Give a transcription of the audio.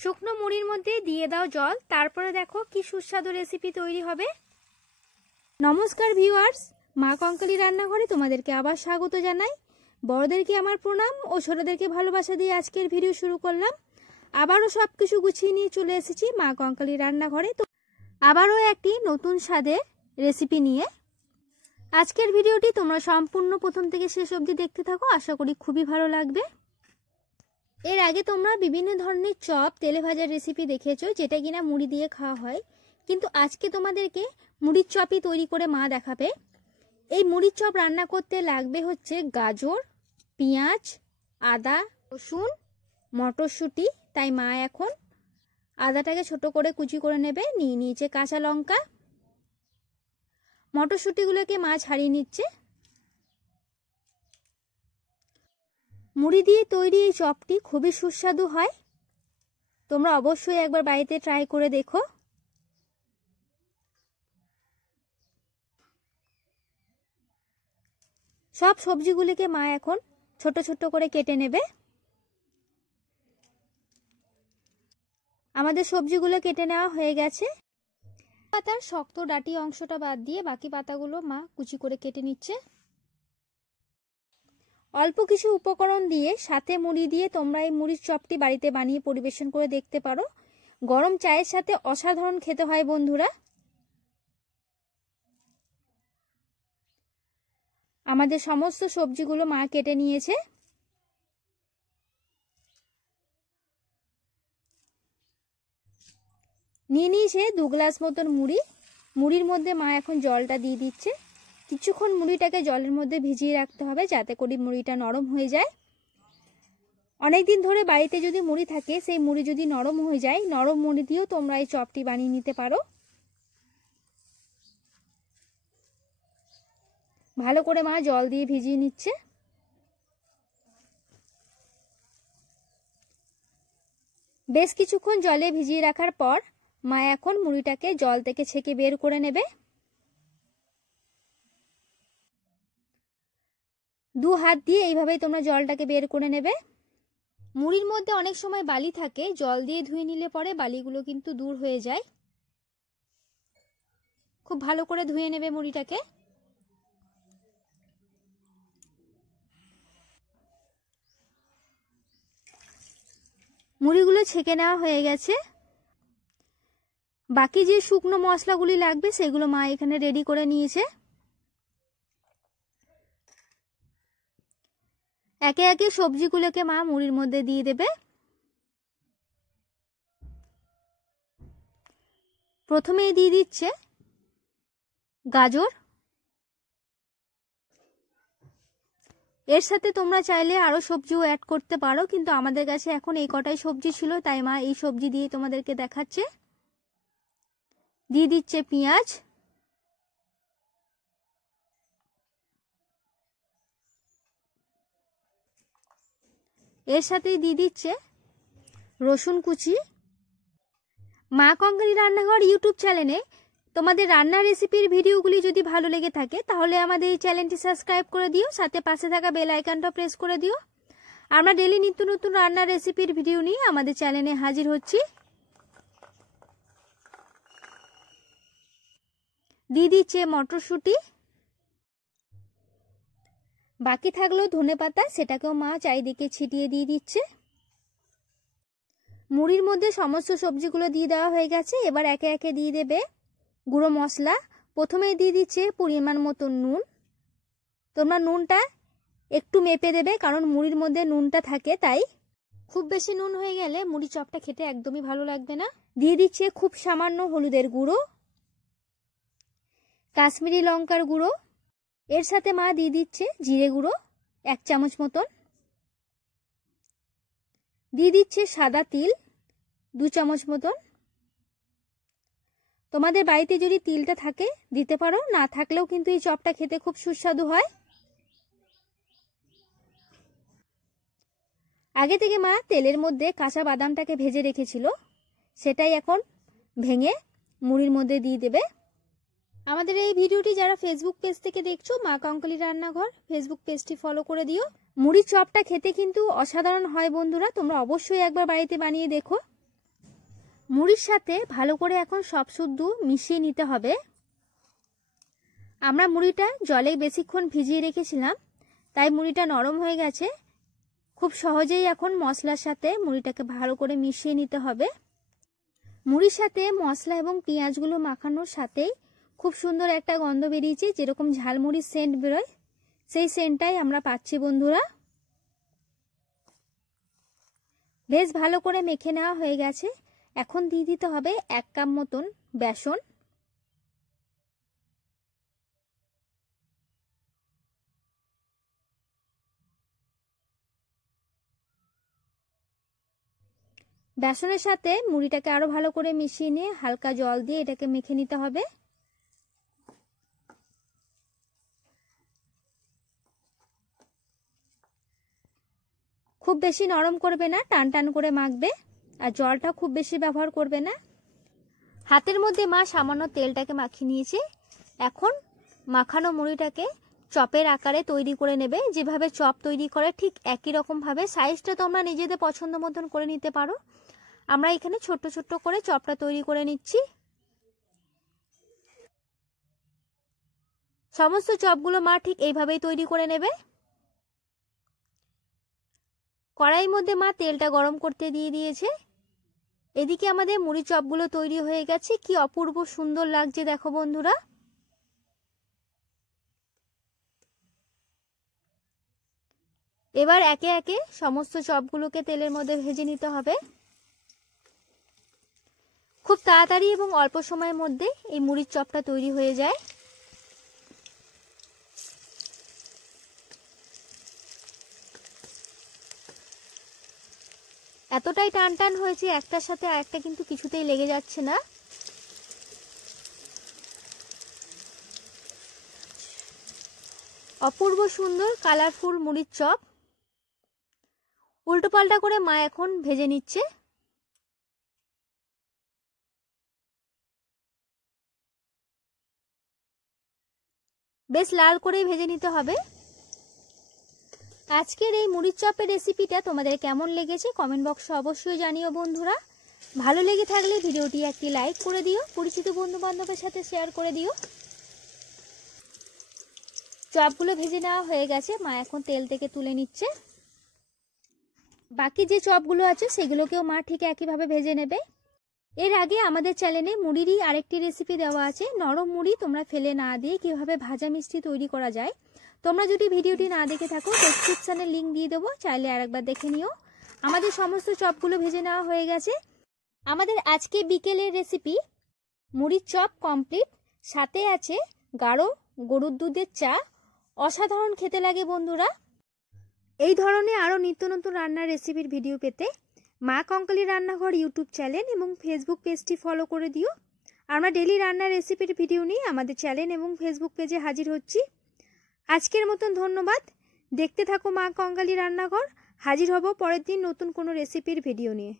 শুকনো মুড়ির মধ্যে দিয়ে দাও জল, তারপরে দেখো কি সুস্বাদু রেসিপি তৈরি হবে। নমস্কার ভিউয়ার্স, মা কঙ্কালী রান্নাঘরে তোমাদেরকে আবার স্বাগত জানাই। বড়দেরকে আমার প্রণাম ও ছোটদেরকে ভালোবাসা দিয়ে আজকের ভিডিও শুরু করলাম। আবারও সব কিছু গুছিয়ে নিয়ে চলে এসেছি মা কঙ্কালী রান্নাঘরে। তো আবারও একটি নতুন স্বাদের রেসিপি নিয়ে। আজকের ভিডিওটি তোমরা সম্পূর্ণ প্রথম থেকে শেষ অবধি দেখতে থাকো, আশা করি খুবই ভালো লাগবে। এর আগে তোমরা বিভিন্ন ধরনের চপ, তেলে ভাজার রেসিপি দেখেছো যেটা কিনা মুড়ি দিয়ে খাওয়া হয়, কিন্তু আজকে তোমাদেরকে মুড়ির চপই তৈরি করে মা দেখাবে। এই মুড়ির চপ রান্না করতে লাগবে হচ্ছে গাজর, পেঁয়াজ, আদা, রসুন, মটরশুঁটি। তাই মা এখন আদাটাকে ছোট করে কুচি করে নেবে, নিয়ে নিয়েছে কাঁচা লঙ্কা। মটরশুঁটিগুলোকে মা ছাড়িয়ে নিচ্ছে। মুড়ি দিয়ে তৈরি এই চপটি খুবই সুস্বাদু হয়, তোমরা অবশ্যই একবার বাড়িতে ট্রাই করে দেখো। সব সবজিগুলিকে মা এখন ছোট ছোট করে কেটে নেবে। আমাদের সবজিগুলো কেটে নেওয়া হয়ে গেছে। পাতার শক্ত ডাঁটি অংশটা বাদ দিয়ে বাকি পাতাগুলো মা কুচি করে কেটে নিচ্ছে। অল্প কিছু উপকরণ দিয়ে সাথে মুড়ি দিয়ে তোমরা এই মুড়ির চপটি বাড়িতে বানিয়ে পরিবেশন করে দেখতে পারো। গরম চায়ের সাথে অসাধারণ খেতে হয় বন্ধুরা। আমাদের সমস্ত সবজিগুলো মা কেটে নিয়েছে। নিয়ে নিয়েছে 2 গ্লাস মতন মুড়ি। মুড়ির মধ্যে মা এখন জলটা দিয়ে দিচ্ছে। কিছুক্ষণ মুড়িটাকে জলের মধ্যে ভিজিয়ে রাখতে হবে যাতে করে মুড়িটা নরম হয়ে যায়। অনেকদিন ধরে বাড়িতে যদি মুড়ি থাকে, সেই মুড়ি যদি নরম হয়ে যায়, নরম মুড়ি দিয়েও তোমরা এই চপটি বানিয়ে নিতে পারো। ভালো করে মা জল দিয়ে ভিজিয়ে নিচ্ছে। বেশ কিছুক্ষণ জলে ভিজিয়ে রাখার পর মা এখন মুড়িটাকে জল থেকে ছেঁকে বের করে নেবে। 2 হাত দিয়ে এইভাবেই তোমরা জলটাকে বের করে নেবে। মুড়ির মধ্যে অনেক সময় বালি থাকে, জল দিয়ে ধুয়ে নিলে পরে বালিগুলো কিন্তু দূর হয়ে যায়। খুব ভালো করে ধুয়ে নেবে মুড়িটাকে। মুড়িগুলো ছেঁকে নেওয়া হয়ে গেছে। বাকি যে শুকনো মশলাগুলি লাগবে সেগুলো মা এখানে রেডি করে নিয়েছে। একে একে সবজিগুলোকে মা মুড়ির মধ্যে দিয়ে দেবে। প্রথমেই দিয়ে দিচ্ছে গাজর। এর সাথে তোমরা চাইলে আরো সবজিও অ্যাড করতে পারো, কিন্তু আমাদের কাছে এখন এই কটাই সবজি ছিল তাই মা এই সবজি দিয়ে তোমাদেরকে দেখাচ্ছে। দিয়ে দিচ্ছে পেঁয়াজ, এর সাথেই দিয়ে দিচ্ছে রসুন কুচি। মা কঙ্কালী রান্নাঘর ইউটিউব চ্যানেলে তোমাদের রান্নার রেসিপির ভিডিওগুলি যদি ভালো লেগে থাকে তাহলে আমাদের এই চ্যানেলটি সাবস্ক্রাইব করে দিও, সাথে পাশে থাকা বেল আইকনটা প্রেস করে দিও। আমরা ডেইলি নিত্য নতুন রান্নার রেসিপির ভিডিও নিয়ে আমাদের চ্যানেলে হাজির হচ্ছি। দিয়ে দিচ্ছে মটরশুঁটি। বাকি থাকলো ধনেপাতা, সেটাকেও মা চারিদিকে ছিটিয়ে দিয়ে দিচ্ছে। মুড়ির মধ্যে সমস্ত সবজিগুলো দিয়ে দেওয়া হয়ে গেছে। এবার একে একে দিয়ে দেবে গুঁড়ো মশলা। প্রথমেই দিয়ে দিচ্ছে পরিমাণ মতো নুন। তোমরা নুনটা একটু মেপে দেবে, কারণ মুড়ির মধ্যে নুনটা থাকে, তাই খুব বেশি নুন হয়ে গেলে মুড়ি চপটা খেতে একদমই ভালো লাগবে না। দিয়ে দিচ্ছে খুব সামান্য হলুদের গুঁড়ো, কাশ্মীরি লঙ্কার গুঁড়ো। এর সাথে মা দিয়ে দিচ্ছে জিরে গুঁড়ো 1 চামচ মতন। দিয়ে দিচ্ছে সাদা তিল 2 চামচ মতন। তোমাদের বাড়িতে যদি তিলটা থাকে দিতে পারো, না থাকলেও কিন্তু এই চপটা খেতে খুব সুস্বাদু হয়। আগে থেকে মা তেলের মধ্যে কাঁচা বাদামটাকে ভেজে রেখেছিল, সেটাই এখন ভেঙে মুড়ির মধ্যে দিয়ে দেবে। আমাদের এই ভিডিওটি যারা ফেসবুক পেজ থেকে দেখছো, মা কঙ্কালী রান্নাঘর ফেসবুক পেজটি ফলো করে দিও। মুড়ির চপটা খেতে কিন্তু অসাধারণ হয় বন্ধুরা, তোমরা অবশ্যই একবার বাড়িতে বানিয়ে দেখো। মুড়ির সাথে ভালো করে এখন সব শুদ্ধ মিশিয়ে নিতে হবে। আমরা মুড়িটা জলে বেশিক্ষণ ভিজিয়ে রেখেছিলাম, তাই মুড়িটা নরম হয়ে গেছে। খুব সহজেই এখন মশলার সাথে মুড়িটাকে ভালো করে মিশিয়ে নিতে হবে। মুড়ির সাথে মশলা এবং পেঁয়াজগুলো মাখানোর সাথেই খুব সুন্দর একটা গন্ধ বেরিয়েছে, যেরকম ঝালমুড়ির সেন্ট বেরোয় সেই সেন্টটাই আমরা পাচ্ছি বন্ধুরা। বেশ ভালো করে মেখে নেওয়া হয়ে গেছে। এখন দিয়ে দিতে হবে 1 কাপ মতন বেসন। বেসনের সাথে মুড়িটাকে আরো ভালো করে মিশিয়ে নিয়ে হালকা জল দিয়ে এটাকে মেখে নিতে হবে। খুব বেশি নরম করবে না, টান টান করে মাখবে, আর জলটা খুব বেশি ব্যবহার করবে না। হাতের মধ্যে মা সামান্য তেলটাকে মাখিয়ে নিয়েছে। এখন মাখানো মুড়িটাকে চপের আকারে তৈরি করে নেবে। যেভাবে চপ তৈরি করে ঠিক একই রকম ভাবে সাইজটা তোমরা নিজেদের পছন্দ মতন করে নিতে পারো। আমরা এখানে ছোট্ট ছোট্ট করে চপটা তৈরি করে নিচ্ছি। সমস্ত চপগুলো মা ঠিক এইভাবেই তৈরি করে নেবে। কড়াইয়ের মধ্যে মা তেলটা গরম করতে দিয়ে দিয়েছে। এদিকে আমাদের মুড়ি চপগুলো তৈরি হয়ে গেছে। কি অপূর্ব সুন্দর লাগছে দেখো বন্ধুরা। এবার একে একে সমস্ত চপগুলোকে তেলের মধ্যে ভেজে নিতে হবে। খুব তাড়াতাড়ি এবং অল্প সময়ের মধ্যে এই মুড়ির চপটা তৈরি হয়ে যায়। এতটাই টান টান হয়েছে, একটার সাথে আরেকটা কিন্তু কিছুতেই লেগে যাচ্ছে না। অপূর্ব সুন্দর কালারফুল মুড়ির চপ উল্টো পাল্টা করে মা এখন ভেজে নিচ্ছে। বেশ লাল করেই ভেজে নিতে হবে। আজকের এই মুড়ির চপের রেসিপিটা তোমাদের কেমন লেগেছে কমেন্ট বক্সে অবশ্যই জানিও বন্ধুরা। ভালো লেগে থাকলে ভিডিওটি একটি লাইক করে দিও, পরিচিত বন্ধু বান্ধবের সাথে শেয়ার করে দিও। চপগুলো ভেজে নেওয়া হয়ে গেছে, মা এখন তেল থেকে তুলে নিচ্ছে। বাকি যে চপগুলো আছে সেগুলোকেও মা ঠিক একইভাবে ভেজে নেবে। এর আগে আমাদের চ্যানেলে মুড়িরই আরেকটি রেসিপি দেওয়া আছে, নরম মুড়ি তোমরা ফেলে না দিয়ে কিভাবে ভাজা মিষ্টি তৈরি করা যায়। তোমরা যদি ভিডিওটি না দেখে থাকো ডেসক্রিপশনে লিংক দিয়ে দেবো, চাইলে আরেকবার দেখে নিও। আমাদের সমস্ত চপগুলো ভেজে নেওয়া হয়ে গেছে। আমাদের আজকে বিকেলের রেসিপি মুড়ির চপ কমপ্লিট। সাথে আছে গাঢ় গরুর দুধের চা। অসাধারণ খেতে লাগে বন্ধুরা। এই ধরনের আরও নিত্য নতুন রান্নার রেসিপির ভিডিও পেতে মা কঙ্কালী রান্নাঘর ইউটিউব চ্যানেল এবং ফেসবুক পেজটি ফলো করে দিও। আমরা ডেলি রান্নার রেসিপির ভিডিও নিয়ে আমাদের চ্যানেল এবং ফেসবুক পেজে হাজির হচ্ছি। আজকের মতন ধন্যবাদ। দেখতে থাকো মা কঙ্কালী রান্নাঘর। হাজির হব পরের দিন নতুন কোনো রেসিপির ভিডিও নিয়ে।